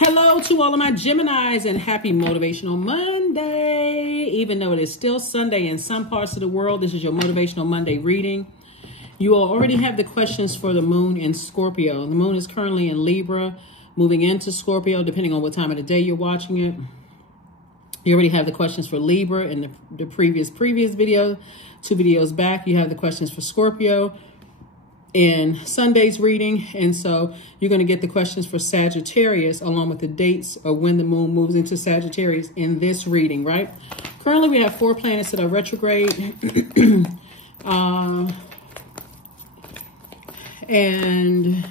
Hello to all of my Geminis and happy Motivational Monday. Even though it is still Sunday in some parts of the world, this is your Motivational Monday reading. You all already have the questions for the moon in Scorpio. The moon is currently in Libra, moving into Scorpio, depending on what time of the day you're watching it. You already have the questions for Libra in the previous video. 2 videos back, you have the questions for Scorpio in Sunday's reading, and so you're going to get the questions for Sagittarius along with the dates of when the moon moves into Sagittarius in this reading, right? Currently we have 4 planets that are retrograde. And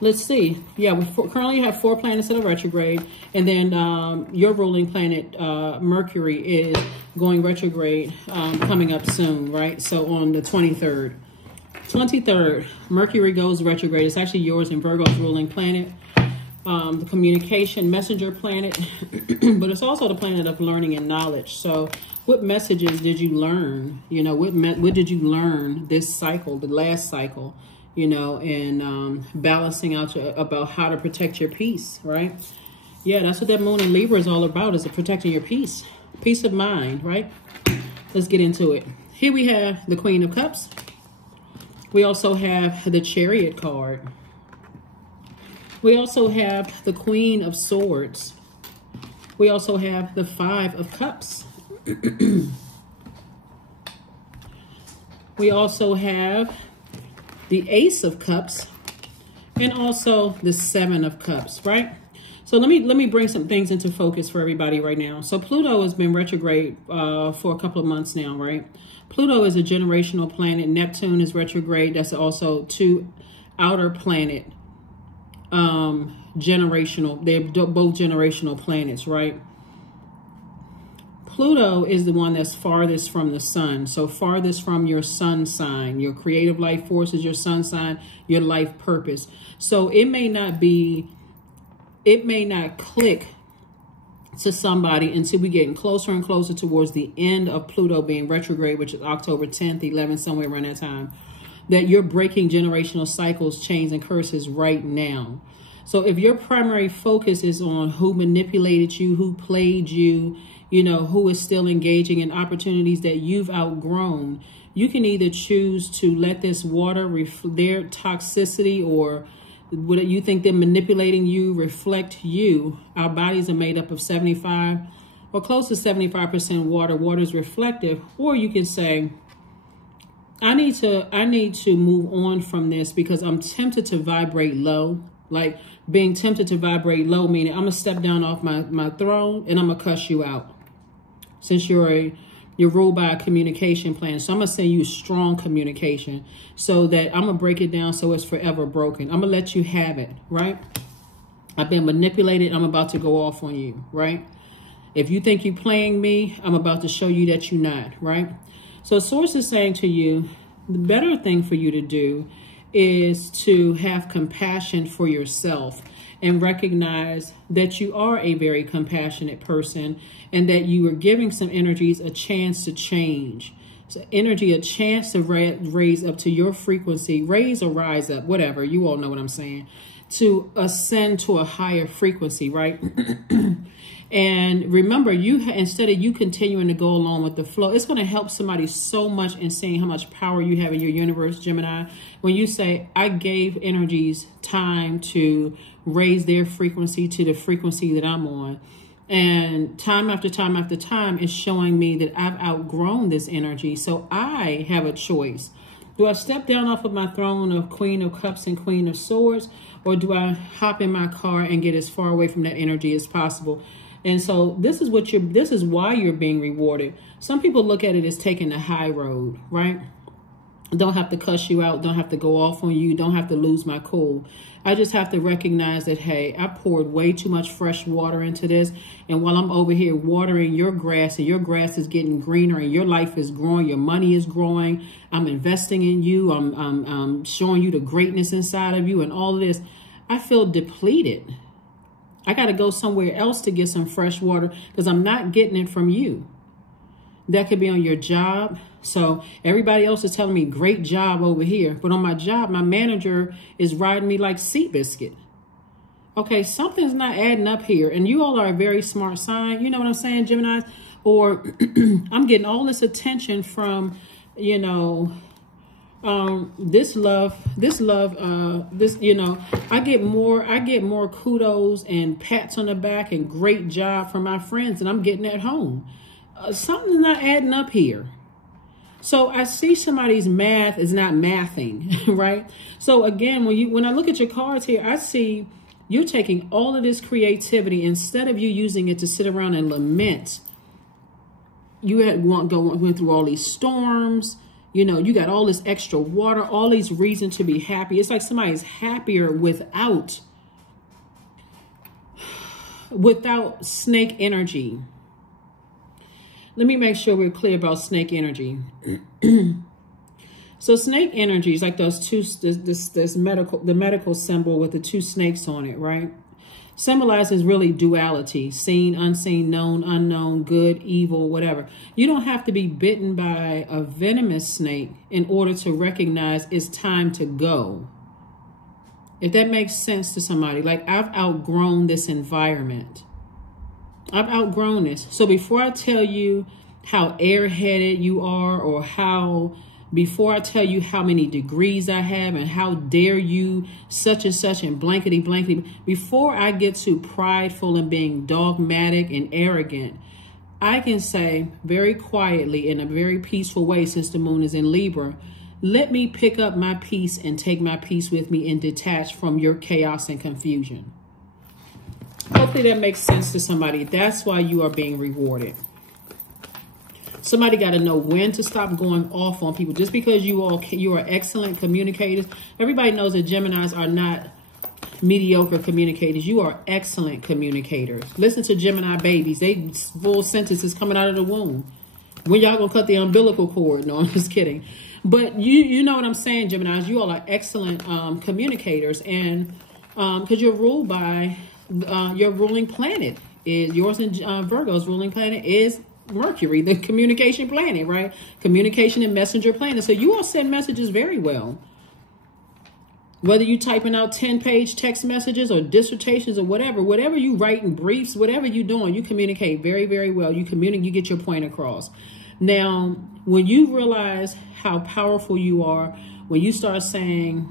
let's see. Yeah, we currently have 4 planets that are retrograde, and then your ruling planet Mercury is going retrograde coming up soon, right? So on the 23rd, Mercury goes retrograde. It's actually yours and Virgo's ruling planet, the communication messenger planet, but it's also the planet of learning and knowledge. So what messages did you learn? You know, what did you learn this cycle, the last cycle, you know, and balancing out about how to protect your peace, right? Yeah, that's what that moon in Libra is all about, is protecting your peace. Peace of mind, right? Let's get into it. Here we have the Queen of Cups. We also have the Chariot card. We also have the Queen of Swords. We also have the 5 of Cups. We also have the Ace of Cups and also the 7 of Cups, right? So let me bring some things into focus for everybody right now. So Pluto has been retrograde for a couple of months now, right? Pluto is a generational planet. Neptune is retrograde. That's also 2 outer planet generational. They're both generational planets, right? Pluto is the one that's farthest from the sun. So farthest from your sun sign. Your creative life force is your sun sign, your life purpose. So it may not click to somebody until we getting closer and closer towards the end of Pluto being retrograde, which is October 10th, 11th, somewhere around that time, that you're breaking generational cycles, chains, and curses right now. So if your primary focus is on who manipulated you, who played you, you know, who is still engaging in opportunities that you've outgrown, you can either choose to let this water, their toxicity, or what you think they're manipulating you, reflect you. Our bodies are made up of 75 or close to 75% water. Water is reflective. Or you can say, I need to move on from this because I'm tempted to vibrate low. Like being tempted to vibrate low, meaning I'm gonna step down off my throne and I'm gonna cuss you out. Since you're ruled by a communication plan. So I'm going to send you strong communication so that I'm going to break it down so it's forever broken. I'm going to let you have it, right? I've been manipulated. I'm about to go off on you, right? If you think you're playing me, I'm about to show you that you're not, right? So Source is saying to you, the better thing for you to do is to have compassion for yourself and recognize that you are a very compassionate person and that you are giving some energies a chance to change. So energy, a chance to raise up to your frequency, raise or rise up, whatever, you all know what I'm saying, to ascend to a higher frequency, right? And remember, instead of you continuing to go along with the flow, it's going to help somebody so much in seeing how much power you have in your universe, Gemini. When you say, I gave energies time to raise their frequency to the frequency that I'm on. And time after time after time is showing me that I've outgrown this energy. So I have a choice. Do I step down off of my throne of Queen of Cups and Queen of Swords? Or do I hop in my car and get as far away from that energy as possible? And so this is why you're being rewarded. Some people look at it as taking the high road, right? Don't have to cuss you out. Don't have to go off on you. Don't have to lose my cool. I just have to recognize that, hey, I poured way too much fresh water into this. And while I'm over here watering your grass and your grass is getting greener and your life is growing, your money is growing, I'm investing in you. I'm showing you the greatness inside of you and all of this. I feel depleted. I got to go somewhere else to get some fresh water because I'm not getting it from you. That could be on your job. So everybody else is telling me, great job over here. But on my job, my manager is riding me like Seabiscuit. Okay, something's not adding up here. And you all are a very smart sign. You know what I'm saying, Gemini? Or I'm getting all this attention from, you know, this, you know, I get more kudos and pats on the back and great job from my friends than I'm getting at home. Something's not adding up here. So I see somebody's math is not mathing, right? So again, when I look at your cards here, I see you're taking all of this creativity, instead of you using it to sit around and lament. You went through all these storms. You know, you got all this extra water, all these reasons to be happy. It's like somebody's happier without snake energy. Let me make sure we're clear about snake energy. So snake energy is like those two, the medical symbol with the two snakes on it, right? Symbolizes really duality, seen, unseen, known, unknown, good, evil, whatever. You don't have to be bitten by a venomous snake in order to recognize it's time to go. If that makes sense to somebody, like I've outgrown this environment. I've outgrown this. So before I tell you how airheaded you are, or before I tell you how many degrees I have and how dare you such and such and blankety blankety, before I get too prideful and being dogmatic and arrogant, I can say very quietly in a very peaceful way, since the moon is in Libra, let me pick up my peace and take my peace with me and detach from your chaos and confusion. Hopefully that makes sense to somebody. That's why you are being rewarded. Somebody got to know when to stop going off on people. Just because you are excellent communicators. Everybody knows that Geminis are not mediocre communicators. You are excellent communicators. Listen to Gemini babies. They full sentences coming out of the womb. When y'all gonna cut the umbilical cord? No, I'm just kidding. But you know what I'm saying, Geminis. You all are excellent communicators, and because you're ruled by your ruling planet is yours, and Virgo's ruling planet is Mercury, the communication planet, right? Communication and messenger planet. So you all send messages very well. Whether you typing out 10-page text messages or dissertations or whatever you write in briefs, whatever you're doing, you communicate very, very well. You get your point across. Now, when you realize how powerful you are, when you start saying,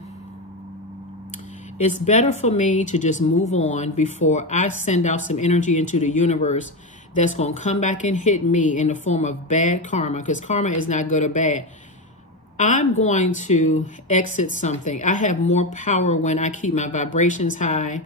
it's better for me to just move on before I send out some energy into the universe that's going to come back and hit me in the form of bad karma, because karma is not good or bad. I'm going to exit something. I have more power when I keep my vibrations high.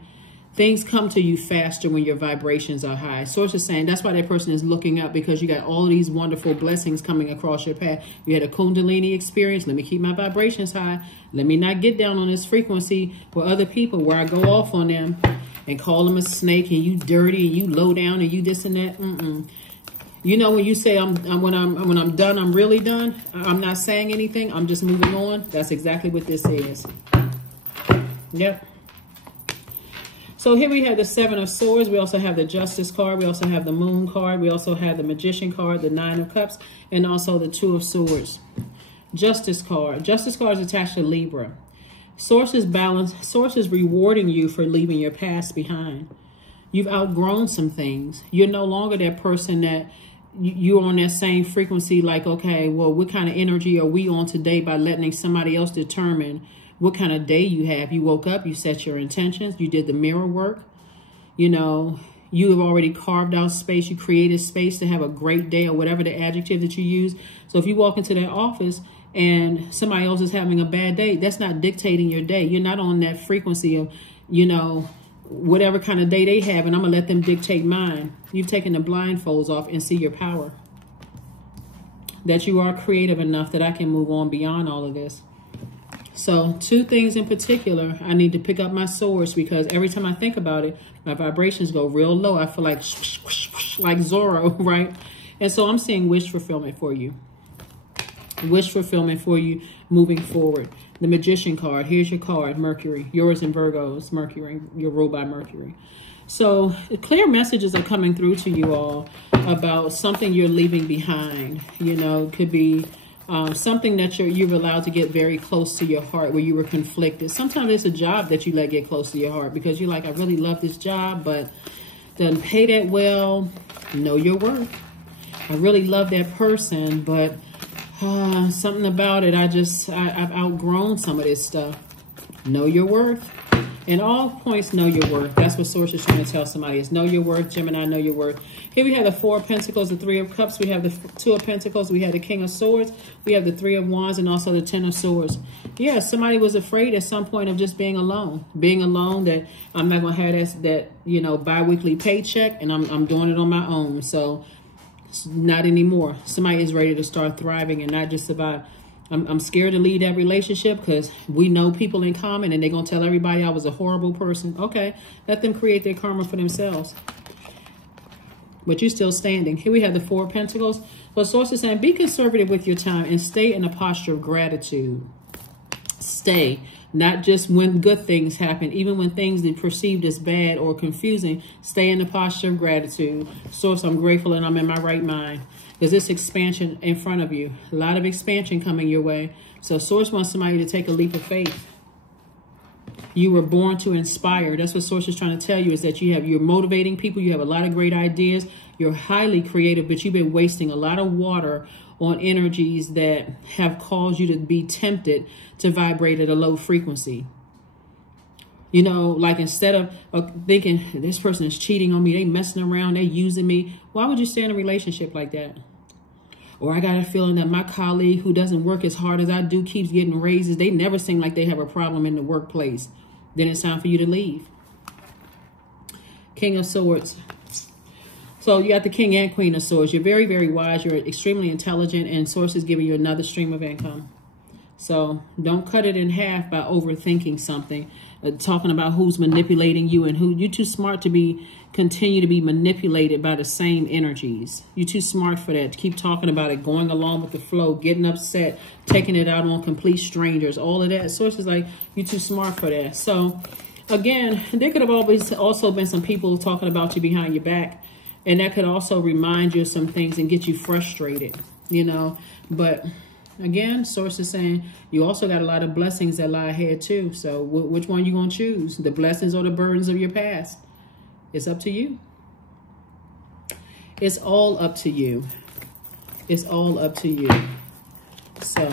Things come to you faster when your vibrations are high. Source is saying that's why that person is looking up, because you got all these wonderful blessings coming across your path. You had a Kundalini experience. Let me keep my vibrations high. Let me not get down on this frequency with other people where I go off on them and call them a snake and you dirty and you low down and you this and that. You know, when you say when I'm done, I'm really done. I'm not saying anything. I'm just moving on. That's exactly what this is. Yep. So here we have the Seven of Swords. We also have the Justice card. We also have the Moon card. We also have the Magician card, the Nine of Cups, and also the Two of Swords. Justice card. Justice card is attached to Libra. Source is balanced. Source is rewarding you for leaving your past behind. You've outgrown some things. You're no longer that person that you're on that same frequency. Like, okay, well, what kind of energy are we on today by letting somebody else determine what kind of day you have? You woke up, you set your intentions, you did the mirror work. You know, you have already carved out space. You created space to have a great day, or whatever the adjective that you use. So if you walk into that office and somebody else is having a bad day, that's not dictating your day. You're not on that frequency of, you know, whatever kind of day they have, and I'm going to let them dictate mine. You've taken the blindfolds off and see your power. That you are creative enough that I can move on beyond all of this. So two things in particular, I need to pick up my swords, because every time I think about it, my vibrations go real low. I feel like Zorro, right? And so I'm seeing wish fulfillment for you. Wish fulfillment for you moving forward. The Magician card. Here's your card, Mercury. Yours and Virgo's, Mercury. You're ruled by Mercury. So clear messages are coming through to you all about something you're leaving behind. You know, it could be Something that you've allowed to get very close to your heart, where you were conflicted. Sometimes it's a job that you let get close to your heart because you're like, I really love this job, but doesn't pay that well. Know your worth. I really love that person, but something about it, I've outgrown some of this stuff. Know your worth. In all points, know your worth. That's what Source is trying to tell somebody, is know your worth. Gemini, know your worth. Here we have the Four of Pentacles, the Three of Cups. We have the Two of Pentacles. We have the King of Swords. We have the Three of Wands, and also the Ten of Swords. Yeah, somebody was afraid at some point of just being alone. Being alone, that I'm not going to have that you know, bi-weekly paycheck, and I'm doing it on my own. So, not anymore. Somebody is ready to start thriving and not just survive. I'm scared to leave that relationship because we know people in common and they're going to tell everybody I was a horrible person. Okay, let them create their karma for themselves. But you're still standing. Here we have the Four of Pentacles. But Source is saying, be conservative with your time and stay in a posture of gratitude. Stay. Not just when good things happen, even when things that are perceived as bad or confusing, stay in the posture of gratitude. Source, I'm grateful and I'm in my right mind. There's this expansion in front of you. A lot of expansion coming your way. So Source wants somebody to take a leap of faith. You were born to inspire. That's what Source is trying to tell you, is that you're motivating people. You have a lot of great ideas. You're highly creative, but you've been wasting a lot of water on energies that have caused you to be tempted to vibrate at a low frequency. You know, like instead of thinking this person is cheating on me, they messing around, they using me. Why would you stay in a relationship like that? Or I got a feeling that my colleague who doesn't work as hard as I do keeps getting raises. They never seem like they have a problem in the workplace. Then it's time for you to leave. King of Swords. So you got the King and Queen of Swords. You're very, very wise. You're extremely intelligent, and Source is giving you another stream of income. So don't cut it in half by overthinking something, talking about who's manipulating you and who. You're too smart to continue to be manipulated by the same energies. You're too smart for that. Keep talking about it, going along with the flow, getting upset, taking it out on complete strangers, all of that. Source is like, you're too smart for that. So again, there could have also been some people talking about you behind your back, and that could also remind you of some things and get you frustrated, you know. But again, Source is saying you also got a lot of blessings that lie ahead too. So which one you going to choose? The blessings or the burdens of your past? It's up to you. It's all up to you. It's all up to you. So,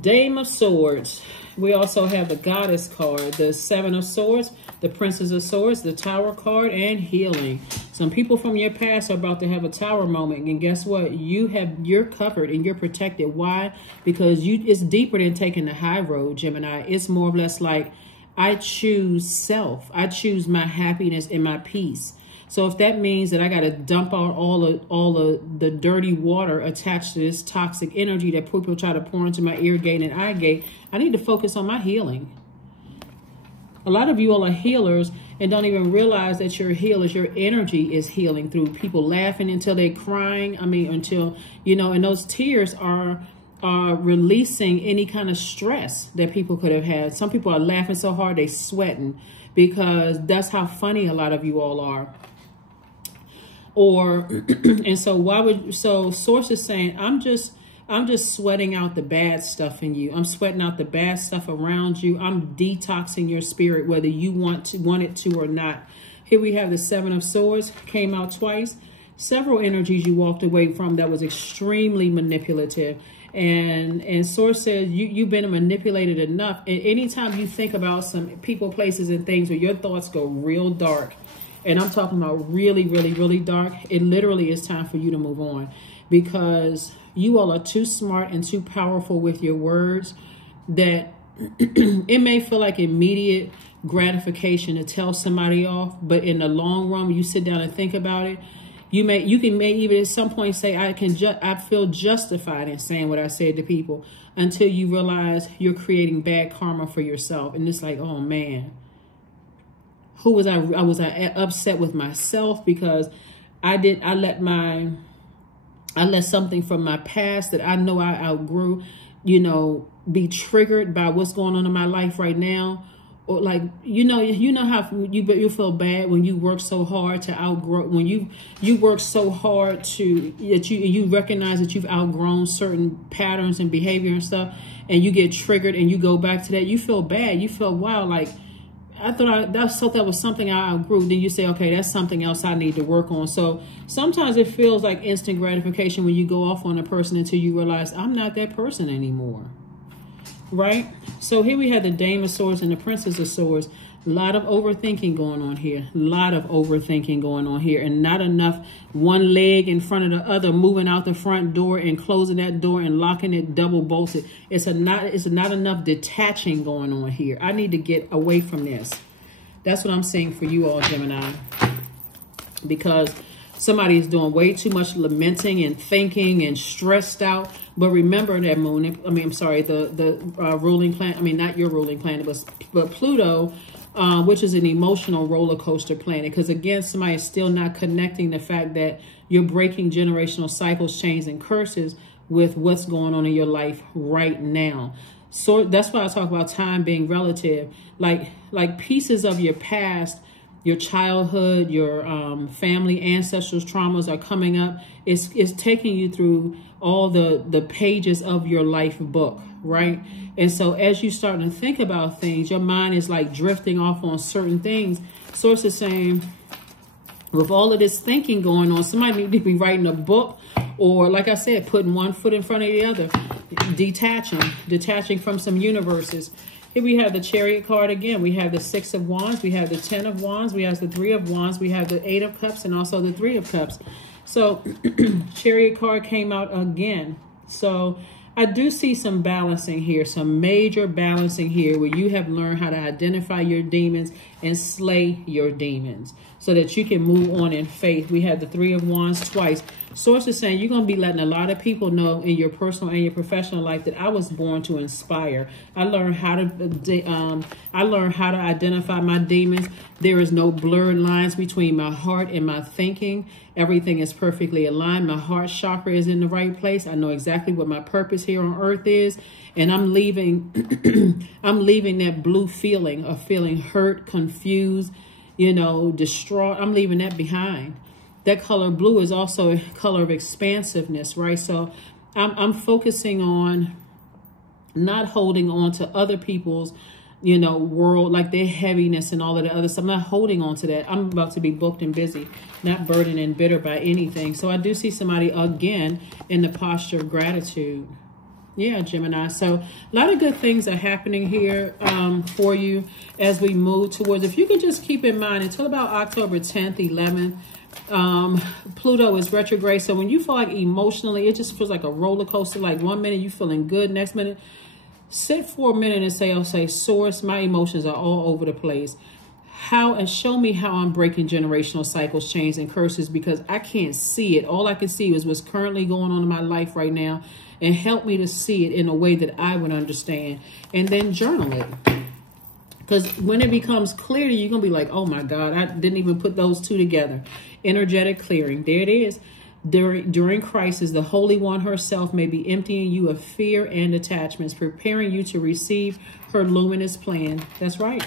Dame of Swords. We also have the Goddess card, the Seven of Swords, the Princess of Swords, the Tower card, and healing. Some people from your past are about to have a tower moment, and guess what? You're covered and you're protected. Why? Because it's deeper than taking the high road, Gemini. It's more or less like, I choose self. I choose my happiness and my peace. So if that means that I got to dump out all the dirty water attached to this toxic energy that people try to pour into my ear gate and eye gate, I need to focus on my healing. A lot of you all are healers and don't even realize that you're healers. Your energy is healing through people laughing until they're crying. I mean, until, you know, and those tears are releasing any kind of stress that people could have had. Some people are laughing so hard they're sweating because that's how funny a lot of you all are. Or, and so Source is saying, I'm just sweating out the bad stuff in you. I'm sweating out the bad stuff around you. I'm detoxing your spirit, whether you want it to or not. Here we have the Seven of Swords, came out twice. Several energies you walked away from that was extremely manipulative. And Source says you've been manipulated enough. And anytime you think about some people, places, and things where your thoughts go real dark, and I'm talking about really, really, really dark, it literally is time for you to move on, because you all are too smart and too powerful with your words that it may feel like immediate gratification to tell somebody off, but in the long run, when you sit down and think about it, you may even at some point say, I feel justified in saying what I said to people, until you realize you're creating bad karma for yourself. And it's like, oh man, who was I? Was I upset with myself because I let something from my past that I know I outgrew, you know, be triggered by what's going on in my life right now? or like, you know how you feel bad when you work so hard to outgrow, when you work so hard to, that you recognize that you've outgrown certain patterns and behavior and stuff, and you get triggered and you go back to that. You feel bad. You feel, wow, like, I thought that was something I outgrew. Then you say, okay, that's something else I need to work on. So sometimes it feels like instant gratification when you go off on a person until you realize, I'm not that person anymore. Right? So here we have the Dame of Swords and the Princess of Swords. A lot of overthinking going on here. A lot of overthinking going on here. And not enough one leg in front of the other, moving out the front door and closing that door and locking it double bolted. It's not enough detaching going on here. I need to get away from this. That's what I'm saying for you all, Gemini. Because somebody is doing way too much lamenting and thinking and stressed out. But remember that moon, the ruling planet, not your ruling planet, but Pluto, which is an emotional roller coaster planet. Because again, somebody is still not connecting the fact that you're breaking generational cycles, chains, and curses with what's going on in your life right now. So that's why I talk about time being relative. Like pieces of your past, your childhood, your family, ancestors, traumas are coming up. It's taking you through all the pages of your life book, right? And so as you start to think about things, your mind is like drifting off on certain things. Source is saying, with all of this thinking going on, somebody need to be writing a book, or like I said, putting one foot in front of the other, detaching from some universes. Here we have the Chariot card again. We have the 6 of Wands. We have the 10 of Wands. We have the 3 of Wands. We have the 8 of Cups and also the 3 of Cups. So Chariot card came out again. So I do see some balancing here, some major balancing here, where you have learned how to identify your demons and slay your demons so that you can move on in faith. We have the 3 of Wands twice. Source is saying you're going to be letting a lot of people know in your personal and your professional life that I was born to inspire. I learned how to identify my demons. There is no blurred lines between my heart and my thinking. Everything is perfectly aligned. My heart chakra is in the right place. I know exactly what my purpose here on earth is. And I'm leaving I'm leaving that blue feeling of feeling hurt, confused, distraught. I'm leaving that behind. That color blue is also a color of expansiveness, right? So I'm focusing on not holding on to other people's, world, like their heaviness and all of the other stuff. I'm not holding on to that. I'm about to be booked and busy, not burdened and bitter by anything. So I do see somebody again in the posture of gratitude. Yeah, Gemini. So a lot of good things are happening here for you as we move towards. If you can just keep in mind, until about October 10th, 11th, Pluto is retrograde. So when you feel like emotionally, it just feels like a roller coaster. Like 1 minute you feeling good, next minute, sit for a minute and say, Source, my emotions are all over the place. And show me how I'm breaking generational cycles, chains, and curses, because I can't see it. All I can see is what's currently going on in my life right now, and help me to see it in a way that I would understand, and then journal it. Because when it becomes clear to you, you're going to be like, oh my God, I didn't even put those two together. Energetic clearing. There it is. During crisis, the Holy One herself may be emptying you of fear and attachments, preparing you to receive her luminous plan. That's right.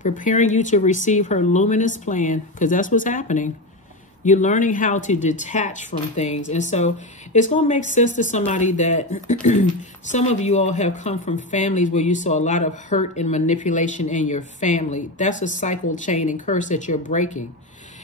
Preparing you to receive her luminous plan, because that's what's happening. You're learning how to detach from things. And so it's going to make sense to somebody that some of you all have come from families where you saw a lot of hurt and manipulation in your family. That's a cycle, chain, and curse that you're breaking.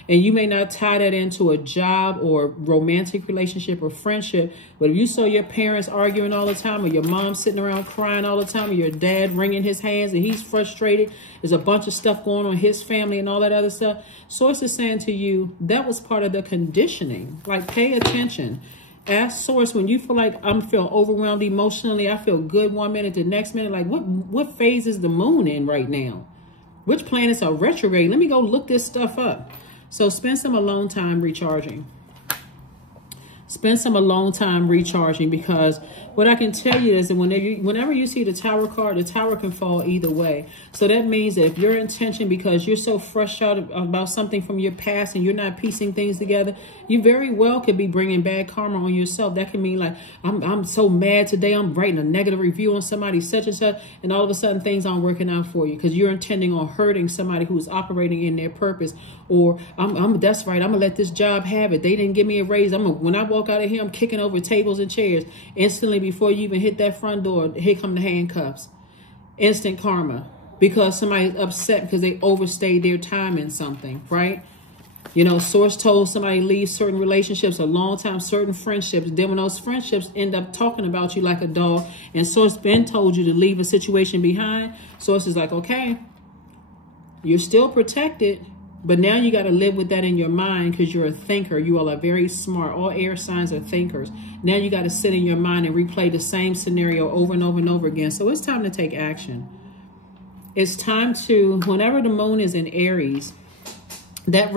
And you may not tie that into a job or romantic relationship or friendship, but if you saw your parents arguing all the time, or your mom sitting around crying all the time, or your dad wringing his hands and he's frustrated, there's a bunch of stuff going on in his family and all that other stuff, Source is saying to you, that was part of the conditioning. Like, pay attention. Ask Source, when you feel like I'm feeling overwhelmed emotionally, I feel good 1 minute, the next minute, like what phase is the moon in right now? Which planets are retrograde? Let me go look this stuff up. So spend some alone time recharging. Spend some alone time recharging, because what I can tell you is that whenever you see the Tower card, the Tower can fall either way. So that means that if your intention, because you're so fresh out about something from your past and you're not piecing things together, you very well could be bringing bad karma on yourself. That can mean like, I'm so mad today, I'm writing a negative review on somebody such and such, and all of a sudden things aren't working out for you because you're intending on hurting somebody who's operating in their purpose. Or that's right, I'm gonna let this job have it. They didn't give me a raise. When I walk out of here, I'm kicking over tables and chairs. Instantly, before you even hit that front door, here come the handcuffs. Instant karma, because somebody's upset because they overstayed their time in something, right? You know, source told somebody leave certain relationships a long time, certain friendships. Then when those friendships end up talking about you like a dog, and source been told you to leave a situation behind, source is like, okay, you're still protected, but now you got to live with that in your mind, because you're a thinker. You all are very smart. All air signs are thinkers. Now you got to sit in your mind and replay the same scenario over and over and over again. So it's time to take action. It's time to, whenever the moon is in Aries, that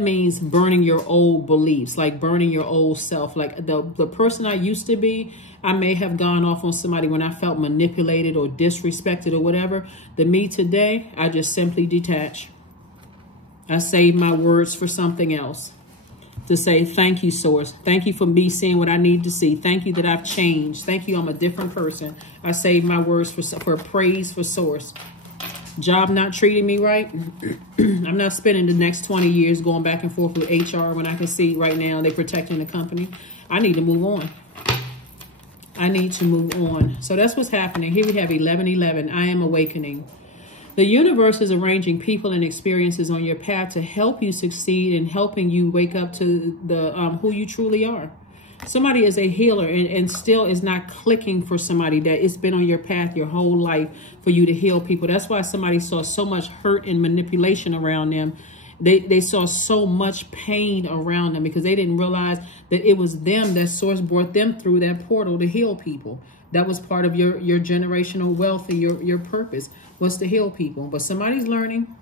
means burning your old beliefs, like burning your old self. Like the person I used to be, I may have gone off on somebody when I felt manipulated or disrespected or whatever. The me today, I just simply detach. I save my words for something else. To say, thank you, source. Thank you for me seeing what I need to see. Thank you that I've changed. Thank you, I'm a different person. I save my words for praise for source. Job not treating me right. I'm not spending the next 20 years going back and forth with HR when I can see right now they're protecting the company. I need to move on. I need to move on. So that's what's happening. Here we have 1111. I am awakening. The universe is arranging people and experiences on your path to help you succeed and helping you wake up to the who you truly are. Somebody is a healer and still is not clicking for somebody that it's been on your path your whole life for you to heal people. That's why somebody saw so much hurt and manipulation around them. They saw so much pain around them because they didn't realize that it was them, that source brought them through that portal to heal people. That was part of your generational wealth and your purpose was to heal people. But somebody's learning.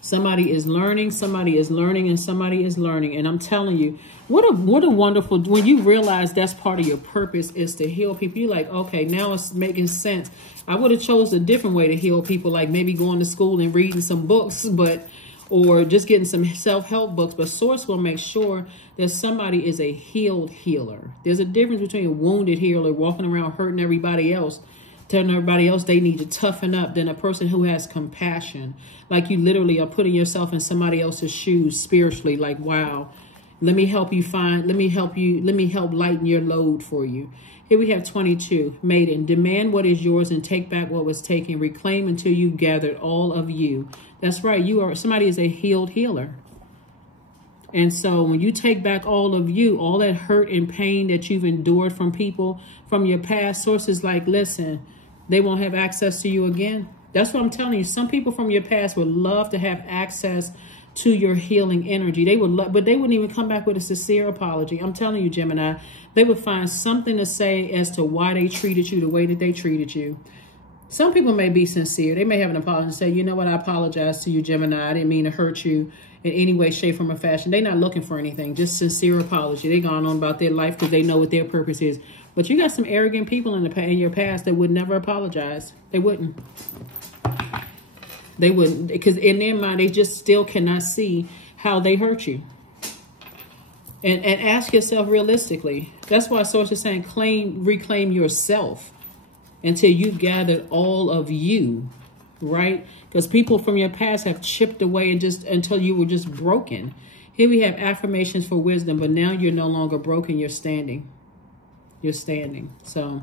Somebody is learning, somebody is learning, and somebody is learning. And I'm telling you, what a wonderful, when you realize that's part of your purpose is to heal people, you're like, okay, now it's making sense. I would have chose a different way to heal people, like maybe going to school and reading some books, or just getting some self-help books. But source will make sure that somebody is a healed healer. There's a difference between a wounded healer walking around hurting everybody else, telling everybody else they need to toughen up, than a person who has compassion. Like you literally are putting yourself in somebody else's shoes spiritually. Like, wow, let me help you let me help lighten your load for you. Here we have 22, maiden. Demand what is yours and take back what was taken. Reclaim until you've gathered all of you. That's right. Somebody is a healed healer. And so when you take back all of you, all that hurt and pain that you've endured from people from your past, sources like, listen, they won't have access to you again. That's what I'm telling you. Some people from your past would love to have access to your healing energy. They would love, but they wouldn't even come back with a sincere apology. I'm telling you, Gemini, they would find something to say as to why they treated you the way that they treated you. Some people may be sincere. They may have an apology and say, you know what, I apologize to you, Gemini. I didn't mean to hurt you in any way, shape, form, or fashion. They're not looking for anything, just sincere apology. They're going on about their life because they know what their purpose is. But you got some arrogant people in your past that would never apologize. They wouldn't. They wouldn't, because in their mind, they just still cannot see how they hurt you. And ask yourself realistically. That's why source is saying reclaim yourself until you've gathered all of you, right? Because people from your past have chipped away and just until you were just broken. Here we have affirmations for wisdom, but now you're no longer broken, you're standing. You're standing. So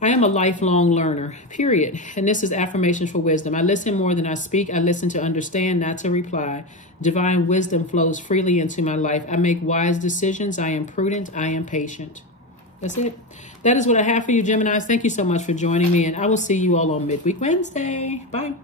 I am a lifelong learner, period. And this is affirmations for wisdom. I listen more than I speak. I listen to understand, not to reply. Divine wisdom flows freely into my life. I make wise decisions. I am prudent. I am patient. That's it. That is what I have for you, Geminis. Thank you so much for joining me. And I will see you all on Midweek Wednesday. Bye.